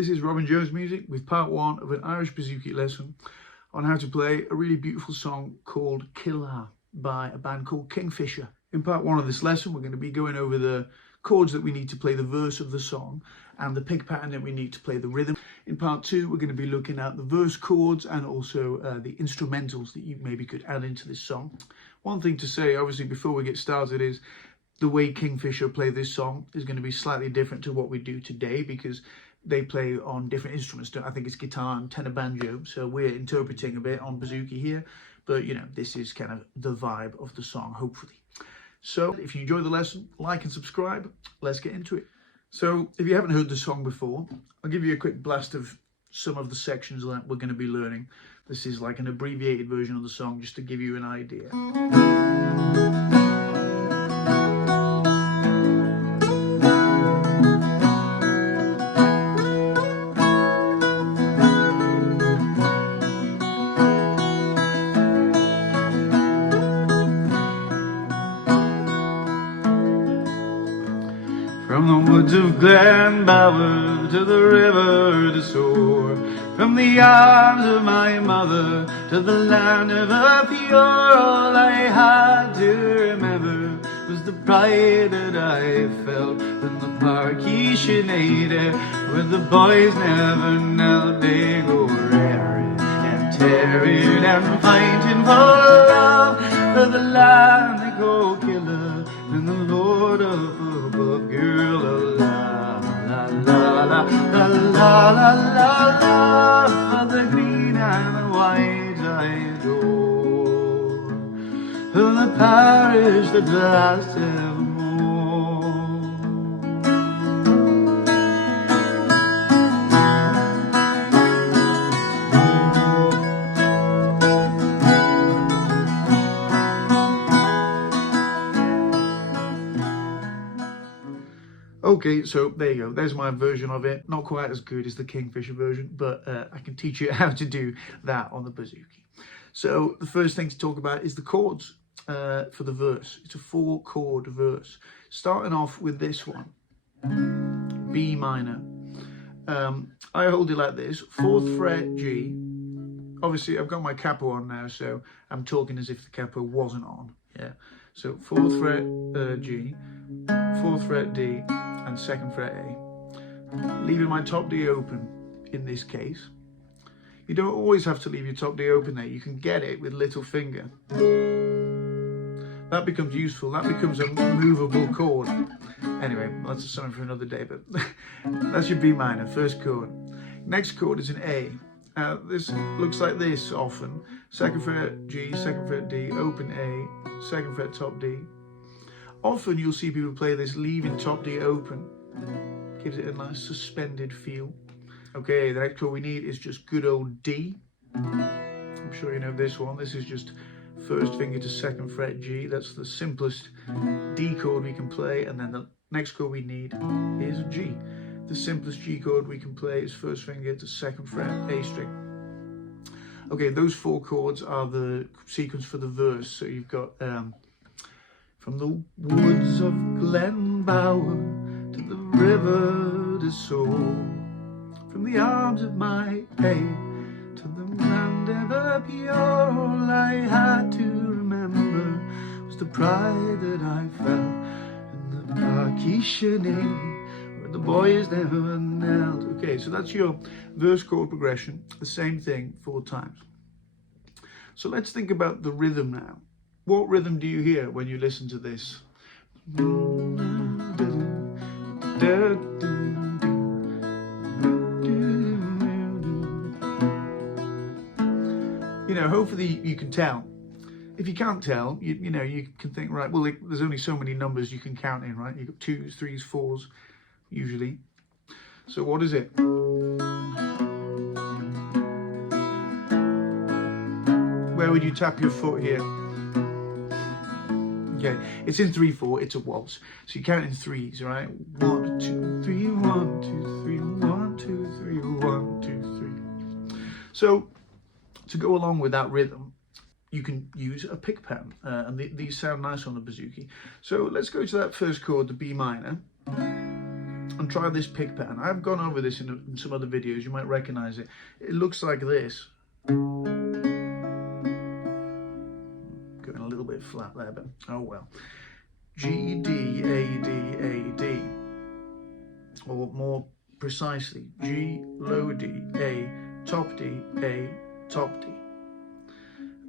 This is Robin Jones Music with part 1 of an Irish bouzouki lesson on how to play a really beautiful song called Killeagh by a band called Kingfishr. In part 1 of this lesson, we're going to be going over the chords that we need to play the verse of the song and the pick pattern that we need to play the rhythm. In part 2, we're going to be looking at the verse chords and also the instrumentals that you maybe could add into this song. One thing to say, obviously, before we get started is the way Kingfishr play this song is going to be slightly different to what we do today because they play on different instruments. I think it's guitar and tenor banjo, so we're interpreting a bit on bouzouki here, but you know, this is kind of the vibe of the song, hopefully. So if you enjoy the lesson, like and subscribe. Let's get into it. So if you haven't heard the song before, I'll give you a quick blast of some of the sections that we're going to be learning. This is like an abbreviated version of the song just to give you an idea. From the woods of Glenbower to the river to soar, from the arms of my mother to the land of a pure, all I had to remember was the pride that I felt when the parky Sinead, where the boys never knelt, they go raring and tearing and fighting for love, for the land they go Killeagh and the Lord of above. Girl, la la la la la la la la la, for the green and the white I adore, for the parish that lasts evermore. Okay, so there you go. There's my version of it. Not quite as good as the Kingfishr version, but I can teach you how to do that on the bouzouki. So the first thing to talk about is the chords for the verse. It's a 4-chord verse. Starting off with this one, B minor. I hold it like this, 4th fret G. Obviously, I've got my capo on now, so I'm talking as if the capo wasn't on. Yeah. So 4th fret G, 4th fret D, and 2nd fret A. Leaving my top D open in this case. You don't always have to leave your top D open there. You can get it with little finger. That becomes useful. That becomes a movable chord. Anyway, that's something for another day, but that's your B minor, first chord. Next chord is an A. This looks like this often. 2nd fret G, 2nd fret D, open A, 2nd fret top D. Often you'll see people play this leaving top D open. Gives it a nice suspended feel. Okay, the next chord we need is just good old D. I'm sure you know this one. This is just first finger to 2nd fret G. That's the simplest D chord we can play. And then the next chord we need is G. The simplest G chord we can play is first finger to 2nd fret A string. Okay, those 4 chords are the sequence for the verse. So you've got from the woods of Glenbower to the river to soar, from the arms of my babe to the land ever pure, all I had to remember was the pride that I felt in the parky Sinead, where the boys never knelt. Okay, so that's your verse chord progression, the same thing 4 times. So let's think about the rhythm now. What rhythm do you hear when you listen to this? You know, hopefully you can tell. If you can't tell, you know, you can think, right, well, there's only so many numbers you can count in, right? You've got 2s, 3s, 4s, usually. So what is it? Where would you tap your foot here? Okay, it's in 3/4, it's a waltz. So you count in 3s, right? 1, 2, 3, 1, 2, 3, 1, 2, 3, 1, 2, 3. So to go along with that rhythm, you can use a pick pattern, and these sound nice on the bouzouki. So let's go to that first chord, the B minor. and try this pick pattern. I've gone over this in some other videos, you might recognize it. It looks like this. Going a little bit flat there, but oh well. G, D, A, D, A, D. Or more precisely, G, low D, A, top D, A, top D.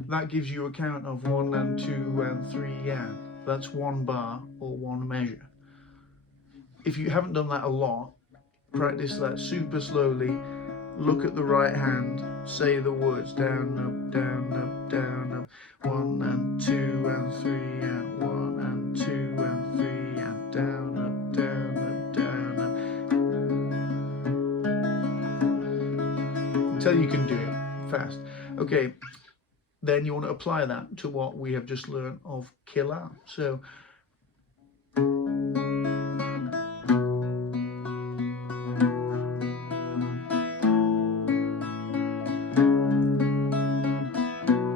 That gives you a count of 1 and 2 and 3 and. That's one bar or one measure. If you haven't done that a lot, practice that super slowly. Look at the right hand, say the words down, up, down, up, down, up. 1 and 2 and 3 and 1 and 2 and 3 and down, up, down, up, down, up. Until you can do it fast. Okay, then you want to apply that to what we have just learned of Killeagh. So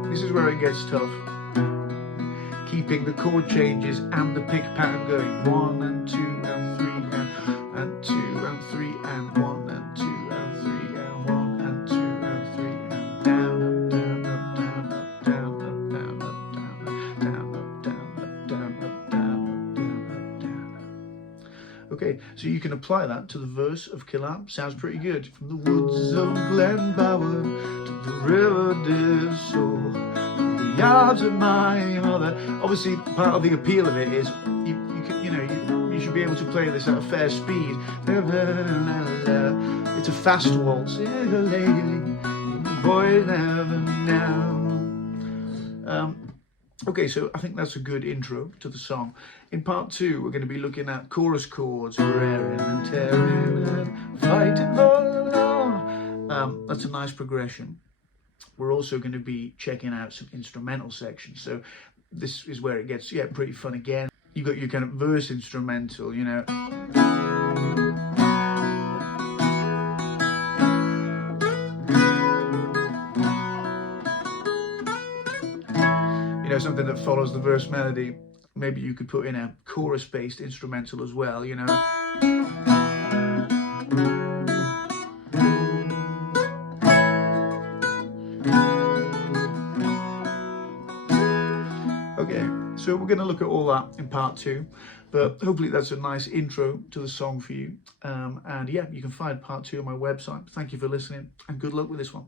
this is where it gets tough. Keeping the chord changes and the pick pattern going. 1 and 2 and 3 and 2 and 3 and 1 and 2 and 3 and 1 and 2 and 3 and down, up, down, up, down, up, down, up, down, up, down, up, down, up, down, up, down, up, down, up, down. Okay, so you can apply that to the verse of Killeagh. Sounds pretty good. From the woods of Glenbower to the river Dissau, the yards of my mother. Obviously, part of the appeal of it is you should be able to play this at a fair speed. It's a fast waltz. Boys never know. Okay, so I think that's a good intro to the song. In part 2, we're going to be looking at chorus chords, raring and tearing and fighting for the law. That's a nice progression. We're also going to be checking out some instrumental sections. So this is where it gets, pretty fun again. You got your kind of verse instrumental, you know. You know, something that follows the verse melody. Maybe you could put in a chorus-based instrumental as well, you know. Okay, so we're going to look at all that in part 2, but hopefully that's a nice intro to the song for you. And yeah, you can find part 2 on my website. Thank you for listening and good luck with this one.